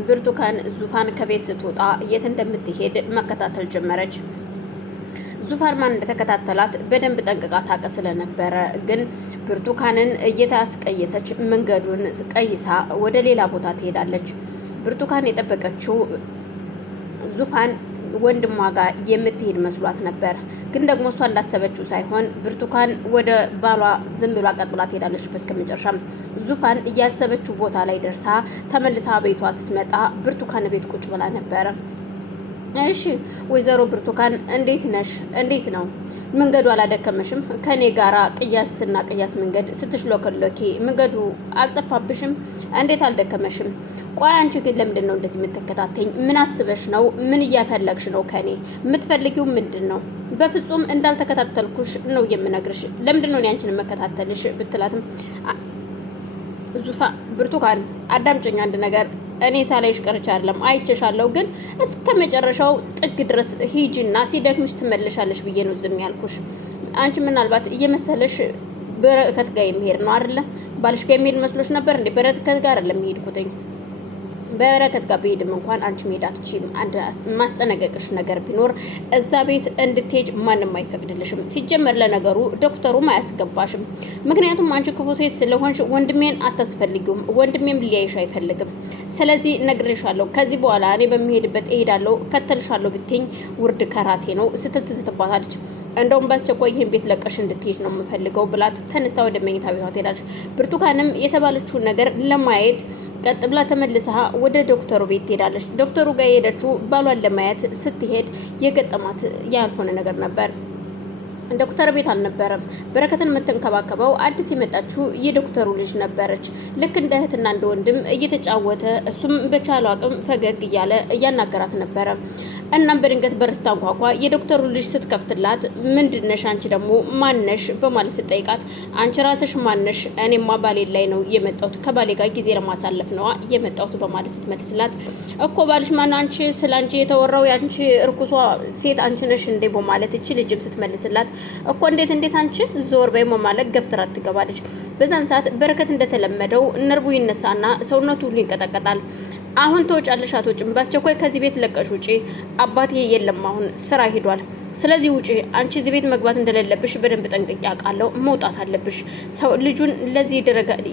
ብርቱካን ዙፋን ከቤት ስትወጣ የት እንደምትሄድ መከታተል ጀመረች። ዙፋን ማን እንደተከታተላት በደንብ ጠንቅቃ ታውቅ ስለነበረ ግን ብርቱካንን እየታስቀየሰች መንገዱን ቀይሳ ወደ ሌላ ቦታ ትሄዳለች። ብርቱካን የጠበቀችው ዙፋን ወንድሟ ጋር የምትሄድ መስሏት ነበር። ግን ደግሞ እሷ እንዳሰበችው ሳይሆን ብርቱካን ወደ ባሏ ዝም ብላ ቀጥ ብላ ትሄዳለች። በስከመጨረሻም ዙፋን እያሰበችው ቦታ ላይ ደርሳ ተመልሳ ቤቷ ስትመጣ ብርቱካን ቤት ቁጭ ብላ ነበረ። እሺ ወይዘሮ ብርቱካን እንዴት ነሽ? እንዴት ነው መንገዱ? አላደከመሽም? ከኔ ጋራ ቅያስና ቅያስ መንገድ ስትሽሎከሎኪ መንገዱ አልጠፋብሽም? እንዴት አልደከመሽም? ቆይ አንቺ ግን ለምንድን ነው እንደዚህ የምትከታተኝ? ምን አስበሽ ነው? ምን እያፈለግሽ ነው? ከኔ የምትፈልጊው ምንድን ነው? በፍጹም እንዳልተከታተልኩሽ ነው የምነግርሽ። ለምንድን ነው አንቺን መከታተልሽ? ብትላትም ብርቱካን አዳምጪኝ አንድ ነገር እኔ ሳላይሽ ቀርቻ አይደለም አይቼሻለሁ፣ ግን እስከ መጨረሻው ጥግ ድረስ ሂጂና ሲደክምሽ ትመለሻለሽ ብዬ ነው ዝም ያልኩሽ። አንቺ ምናልባት እየመሰለሽ በረከት ጋር የሚሄድ ነው አይደለ? ባልሽ ጋር የሚሄድ መስሎሽ ነበር እንዴ? በረከት ጋር አይደለም የሚሄድኩትኝ። በረከት ጋር ብሄድም እንኳን አንቺ መሄድ አትችይም። አንድ ማስጠነቀቅሽ ነገር ቢኖር እዛ ቤት እንድትሄጅ ማንም አይፈቅድልሽም። ሲጀመር ለነገሩ ዶክተሩም አያስገባሽም። ምክንያቱም አንቺ ክፉ ሴት ስለሆንሽ ወንድሜን አታስፈልጊውም። ወንድሜም ሊያይሽ አይፈልግም። ስለዚህ ነግሬሻለሁ። ከዚህ በኋላ እኔ በሚሄድበት እሄዳለሁ፣ ከተልሻለሁ ብትኝ ውርድ ከራሴ ነው ስትል ትዝትባታለች። እንደውም በአስቸኳይ ይህን ቤት ለቀሽ እንድትሄጅ ነው የምፈልገው ብላት ተነስታ ወደ መኝታ ቤቷ ትሄዳለች። ብርቱካንም የተባለችውን ነገር ለማየት ቀጥ ብላ ተመልሳ ወደ ዶክተሩ ቤት ትሄዳለች። ዶክተሩ ጋር የሄደችው ባሏን ለማየት ስትሄድ የገጠማት ያልሆነ ነገር ነበር። ዶክተር ቤት አልነበረም። በረከትን የምትንከባከበው አዲስ የመጣችው የዶክተሩ ልጅ ነበረች። ልክ እንደ እህትና እንደ ወንድም እየተጫወተ እሱም በቻለው አቅም ፈገግ እያለ እያናገራት ነበረ። እናም በድንገት በርስታ እንኳኳ የዶክተሩ ልጅ ስትከፍትላት ምንድነሽ አንቺ ደግሞ ማነሽ በማለት ስትጠይቃት አንቺ ራስሽ ማነሽ? እኔማ ባሌ ላይ ነው የመጣሁት፣ ከባሌ ጋር ጊዜ ለማሳለፍ ነዋ የመጣሁት በማለት ስትመልስላት እኮ ባልሽ ማን? አንቺ ስለ አንቺ የተወራው ያንቺ እርኩሷ ሴት አንቺ ነሽ እንዴ በማለት እቺ ልጅም ስትመልስላት እኮ እንዴት አንቺ ዞር በይ ማለት ገፍትራት ትገባለች። በዛን ሰዓት በረከት እንደተለመደው ነርቡ ይነሳና ሰውነቱ ሁሉ ይንቀጠቀጣል። አሁን ተወጫለሽ አትወጭም? በአስቸኳይ ከዚህ ቤት ለቀሽ ውጪ። አባቴ የለም አሁን ስራ ሄዷል። ስለዚህ ውጪ። አንቺ እዚህ ቤት መግባት እንደሌለብሽ በደንብ ጠንቅቄ አውቃለሁ። መውጣት አለብሽ። ሰው ልጁን ለዚህ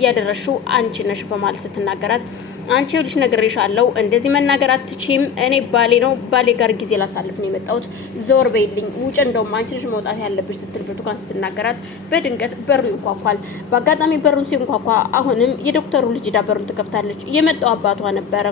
ያደረሽው አንቺ ነሽ በማለት ስትናገራት አንቺ ልጅ ነግሬሻለሁ፣ እንደዚህ መናገር አትችይም። እኔ ባሌ ነው፣ ባሌ ጋር ጊዜ ላሳልፍ ነው የመጣሁት። ዞር በይልኝ፣ ውጭ። እንደውም አንቺ ልጅ መውጣት ያለብሽ ስትል ብርቱካን ስትናገራት በድንገት በሩ ይንኳኳል። በአጋጣሚ በሩን ሲንኳኳ አሁንም የዶክተሩ ልጅ ዳ በሩን ትከፍታለች። የመጣው አባቷ ነበረ።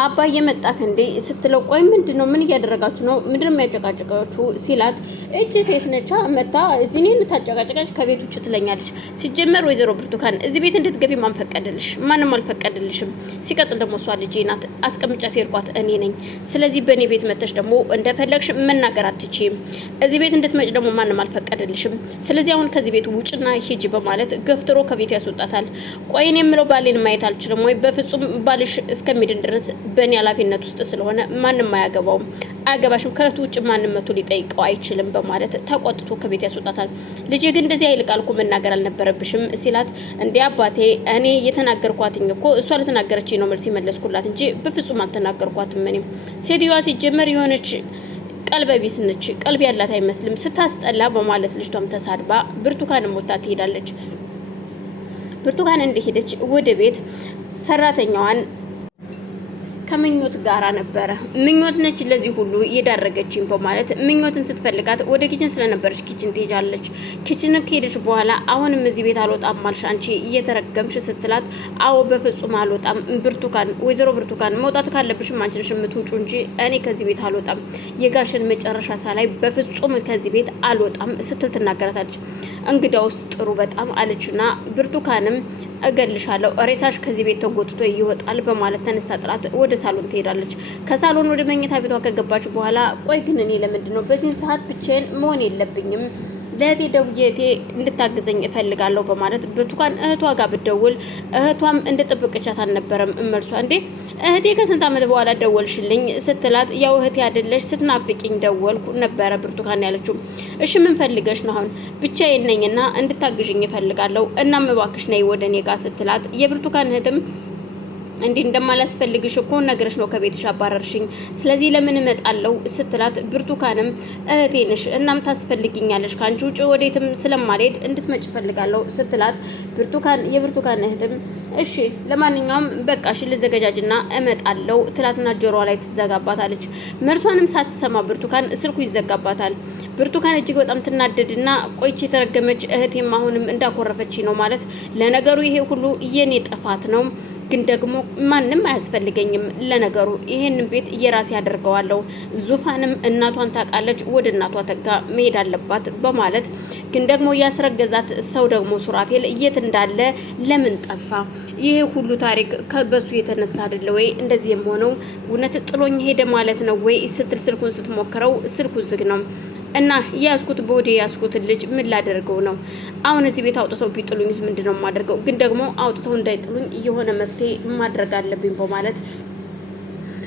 አባዬ መጣክ እንዴ ስትለው ቆይ ምንድነው? ምን እያደረጋችሁ ነው? ምንድነው የሚያጨቃጭቃችሁ ሲላት እቺ ሴት ነቻ መታ እዚህ እኔን ታጨቃጭቃች ከቤት ውጭ ትለኛለች። ሲጀመር ወይዘሮ ብርቱካን እዚህ ቤት እንድትገቢ ማን ፈቀደልሽ? ማንም አልፈቀደልሽም። ሲቀጥል ደግሞ እሷ ልጄ ናት፣ አስቀምጫት ሄድኳት እኔ ነኝ። ስለዚህ በእኔ ቤት መተሽ ደግሞ እንደፈለግሽ መናገር አትችይም። እዚህ ቤት እንድትመጭ ደግሞ ማንም አልፈቀደልሽም። ስለዚህ አሁን ከዚህ ቤት ውጭና ሂጂ በማለት ገፍትሮ ከቤት ያስወጣታል። ቆይ እኔ የምለው ባሌን ማየት አልችልም ወይ? በፍጹም ባልሽ እስከሚድን ድረስ በእኔ ኃላፊነት ውስጥ ስለሆነ ማንም አያገባውም። አያገባሽም፣ ከእህቱ ውጭ ማንም መቶ ሊጠይቀው አይችልም በማለት ተቆጥቶ ከቤት ያስወጣታል። ልጄ ግን እንደዚህ አይል ቃል እኮ መናገር አልነበረብሽም ሲላት እንዴ አባቴ እኔ የተናገርኳትኝ እኮ እሷ ለተናገረች ነው መልስ የመለስኩላት እንጂ በፍጹም አልተናገርኳትም። እኔም ሴትዮዋ ሲጀመር የሆነች ቀልበቢስ ነች፣ ቀልብ ያላት አይመስልም፣ ስታስጠላ በማለት ልጅቷም ተሳድባ ብርቱካንም ወጣ ትሄዳለች። ብርቱካን እንደሄደች ወደ ቤት ሰራተኛዋን ከምኞት ጋራ ነበረ። ምኞት ነች ለዚህ ሁሉ የዳረገችኝ በማለት ምኞትን ስትፈልጋት ወደ ኪችን ስለነበረች ኪችን ትሄጃለች። ኪችን ከሄደች በኋላ አሁንም እዚህ ቤት አልወጣም ማልሽ አንቺ እየተረገምሽ ስትላት አዎ በፍጹም አልወጣም ብርቱካን፣ ወይዘሮ ብርቱካን መውጣት ካለብሽም አንቺ ነሽ የምትውጪው እንጂ እኔ ከዚህ ቤት አልወጣም፣ የጋሽን መጨረሻ ሳላይ በፍጹም ከዚህ ቤት አልወጣም ስትል ትናገራታለች። እንግዳውስ ጥሩ በጣም አለችና ብርቱካንም እገልሻለሁ፣ ሬሳሽ ከዚህ ቤት ተጎትቶ ይወጣል በማለት ተነስታ ጥራት ወደ ሳሎን ትሄዳለች። ከሳሎን ወደ መኝታ ቤቷ ከገባች በኋላ ቆይ ግን እኔ ለምንድን ነው በዚህ ሰዓት ብቻዬን መሆን የለብኝም ለእህቴ ደውዬ እንድታግዘኝ እፈልጋለሁ በማለት ብርቱካን እህቷ ጋር ብትደውል እህቷም እንደጠበቀቻት አልነበረም መልሷ። እንዴ እህቴ ከስንት ዓመት በኋላ ደወልሽልኝ ስትላት ያው እህቴ አይደለሽ ስትናፍቂኝ ደወልኩ ነበረ ብርቱካን ያለችው። እሺ ምን ፈልገሽ ነው? አሁን ብቻዬን ነኝና እንድታግዥኝ እፈልጋለሁ፣ እናም እባክሽ ነይ ወደ እኔ ጋር ስትላት የብርቱካን እህትም እንዲህ እንደማላስፈልግሽ እኮ ነገርሽ ነው ከቤትሽ አባረርሽኝ። ስለዚህ ለምን እመጣለሁ ስትላት ብርቱካንም እህቴ ነሽ እናም ታስፈልጊኛለሽ ከአንቺ ውጭ ወዴትም ስለማልሄድ እንድትመጭ ፈልጋለሁ ስትላት የብርቱካን እህትም እሺ ለማንኛውም በቃሽ ልዘገጃጅና እመጣለሁ ትላትና ጆሮዋ ላይ ትዘጋባታለች። መልሷንም ሳትሰማ ብርቱካን ስልኩ ይዘጋባታል። ብርቱካን እጅግ በጣም ትናደድና ቆይቼ የተረገመች እህቴም አሁንም እንዳኮረፈች ነው ማለት ለነገሩ ይሄ ሁሉ የኔ ጥፋት ነው ግን ደግሞ ማንም አያስፈልገኝም ለነገሩ ይሄንን ቤት እየራሴ ያደርገዋለሁ። ዙፋንም እናቷን ታውቃለች ወደ እናቷ ተጋ መሄድ አለባት በማለት ግን ደግሞ ያስረገዛት ሰው ደግሞ ሱራፌል የት እንዳለ ለምን ጠፋ? ይሄ ሁሉ ታሪክ ከበሱ የተነሳ አይደለ ወይ እንደዚህ የሆነው? እውነት ጥሎኝ ሄደ ማለት ነው ወይ ስትል ስልኩን ስትሞክረው ስልኩ ዝግ ነው። እና ያዝኩት ቦዲ ያዝኩት ልጅ ምን ላደርገው ነው? አሁን እዚህ ቤት አውጥተው ቢጥሉኝስ ምንድነው የማደርገው? ግን ደግሞ አውጥተው እንዳይጥሉኝ የሆነ መፍትሄ ማድረግ አለብኝ በማለት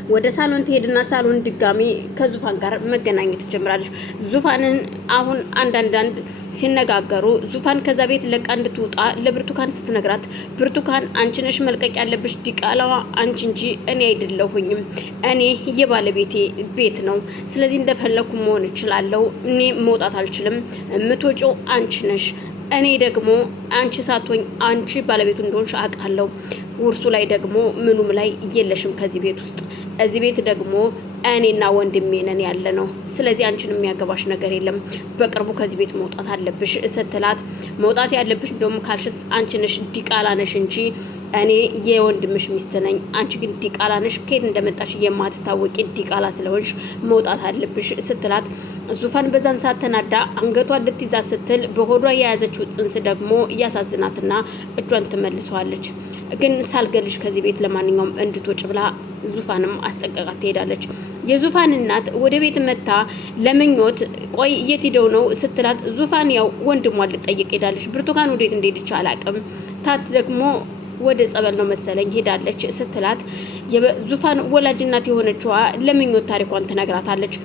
ወደ ሳሎን ትሄድና ሳሎን ድጋሚ ከዙፋን ጋር መገናኘት ትጀምራለች። ዙፋንን አሁን አንዳንድ ሲነጋገሩ ዙፋን ከዛ ቤት ለቃ እንድትወጣ ለብርቱካን ስትነግራት ብርቱካን አንቺ ነሽ መልቀቅ ያለብሽ ዲቃላዋ አንቺ እንጂ እኔ አይደለሁኝም። እኔ የባለቤቴ ቤት ነው። ስለዚህ እንደፈለኩ መሆን እችላለሁ። እኔ መውጣት አልችልም። የምትወጪው አንቺ ነሽ። እኔ ደግሞ አንቺ ሳትሆኝ አንቺ ባለቤቱ እንደሆንሽ አውቃለሁ። ውርሱ ላይ ደግሞ ምኑም ላይ የለሽም ከዚህ ቤት ውስጥ። እዚህ ቤት ደግሞ እኔና ወንድሜ ነን ያለ ነው። ስለዚህ አንቺን የሚያገባሽ ነገር የለም። በቅርቡ ከዚህ ቤት መውጣት አለብሽ ስትላት መውጣት ያለብሽ እንደውም ካልሽስ አንቺ ነሽ ዲቃላ ነሽ እንጂ እኔ የወንድምሽ ሚስት ነኝ። አንቺ ግን ዲቃላ ነሽ። ከየት እንደመጣሽ የማትታወቂ ዲቃላ ስለሆንሽ መውጣት አለብሽ ስትላት ዙፋን በዛን ሰዓት ተናዳ አንገቷን ልትይዛ ስትል በሆዷ የያዘችው ጽንስ ደግሞ እያሳዝናትና እጇን ትመልሰዋለች። ግን ሳልገልሽ ከዚህ ቤት ለማንኛውም እንድትወጭ ብላ ዙፋንም አስጠንቀቃት ትሄዳለች። የዙፋን እናት ወደ ቤት መታ ለምኞት ቆይ የት ሄደው ነው ስትላት ዙፋን ያው ወንድሟን ልጠይቅ ሄዳለች። ብርቱካን ወዴት እንደሄደች አላቅም። ታት ደግሞ ወደ ጸበል ነው መሰለኝ ሄዳለች ስትላት የዙፋን ወላጅ እናት የሆነችዋ ለምኞት ታሪኳን ትነግራታለች።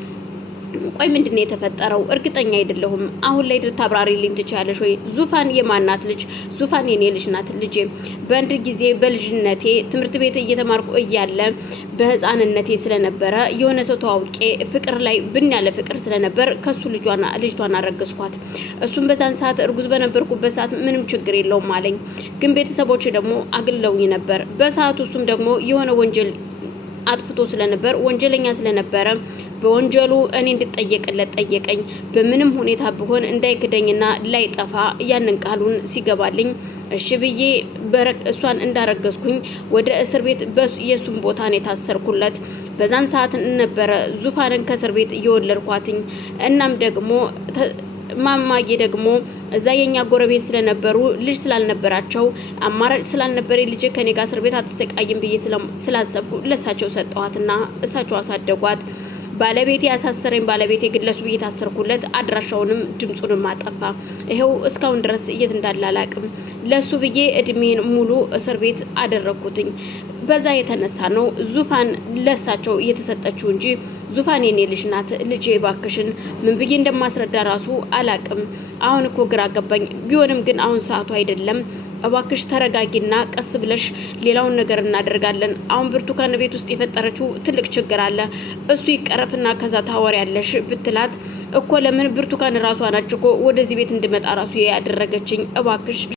ቆይ ምንድነው የተፈጠረው? እርግጠኛ አይደለሁም። አሁን ላይ ድርታ አብራሪልኝ ትችያለሽ ወይ? ዙፋን የማናት ልጅ? ዙፋን የኔ ልጅ ናት። ልጄ በአንድ ጊዜ በልጅነቴ ትምህርት ቤት እየተማርኩ እያለ በህፃንነቴ ስለነበረ የሆነ ሰው ተዋውቄ ፍቅር ላይ ብን ያለ ፍቅር ስለነበር ከሱ ልጅቷን አረገዝኳት። እሱም በዛን ሰዓት እርጉዝ በነበርኩበት ሰዓት ምንም ችግር የለውም አለኝ። ግን ቤተሰቦች ደግሞ አግለውኝ ነበር። በሰዓቱ እሱም ደግሞ የሆነ ወንጀል አጥፍቶ ስለነበር ወንጀለኛ ስለነበረ በወንጀሉ እኔ እንድጠየቅለት ጠየቀኝ። በምንም ሁኔታ ቢሆን እንዳይክደኝና ላይጠፋ ያንን ቃሉን ሲገባልኝ እሺ ብዬ እሷን እንዳረገዝኩኝ ወደ እስር ቤት የሱን ቦታ ነው የታሰርኩለት። በዛን ሰዓት ነበረ ዙፋንን ከእስር ቤት እየወለድኳትኝ። እናም ደግሞ ማማዬ ደግሞ እዛ የኛ ጎረቤት ስለነበሩ ልጅ ስላልነበራቸው አማራጭ ስላልነበረ ልጅ ከኔ ጋር እስር ቤት አትሰቃይም ብዬ ስላሰብኩ ለሳቸው ሰጠዋትና እሳቸው አሳደጓት። ባለቤቴ ያሳሰረኝ ባለቤቴ ግለሱ ብዬ ታሰርኩለት። አድራሻውንም ድምጹንም አጠፋ። ይሄው እስካሁን ድረስ የት እንዳለ አላቅም። ለሱ ብዬ እድሜን ሙሉ እስር ቤት አደረኩትኝ። በዛ የተነሳ ነው ዙፋን ለሳቸው እየተሰጠችው እንጂ ዙፋን የኔ ልጅ ናት። ልጄ ባክሽን ምን ብዬ እንደማስረዳ ራሱ አላቅም። አሁን እኮ ግራ ገባኝ። ቢሆንም ግን አሁን ሰዓቱ አይደለም። እባክሽ ተረጋጊና ቀስ ብለሽ ሌላውን ነገር እናደርጋለን። አሁን ብርቱካን ቤት ውስጥ የፈጠረችው ትልቅ ችግር አለ። እሱ ይቀረፍና ከዛ ታወሪያለሽ ብትላት እኮ ለምን ብርቱካን ራሷ ናች እኮ ወደዚህ ቤት እንድመጣ ራሱ ያደረገችኝ። እባክሽ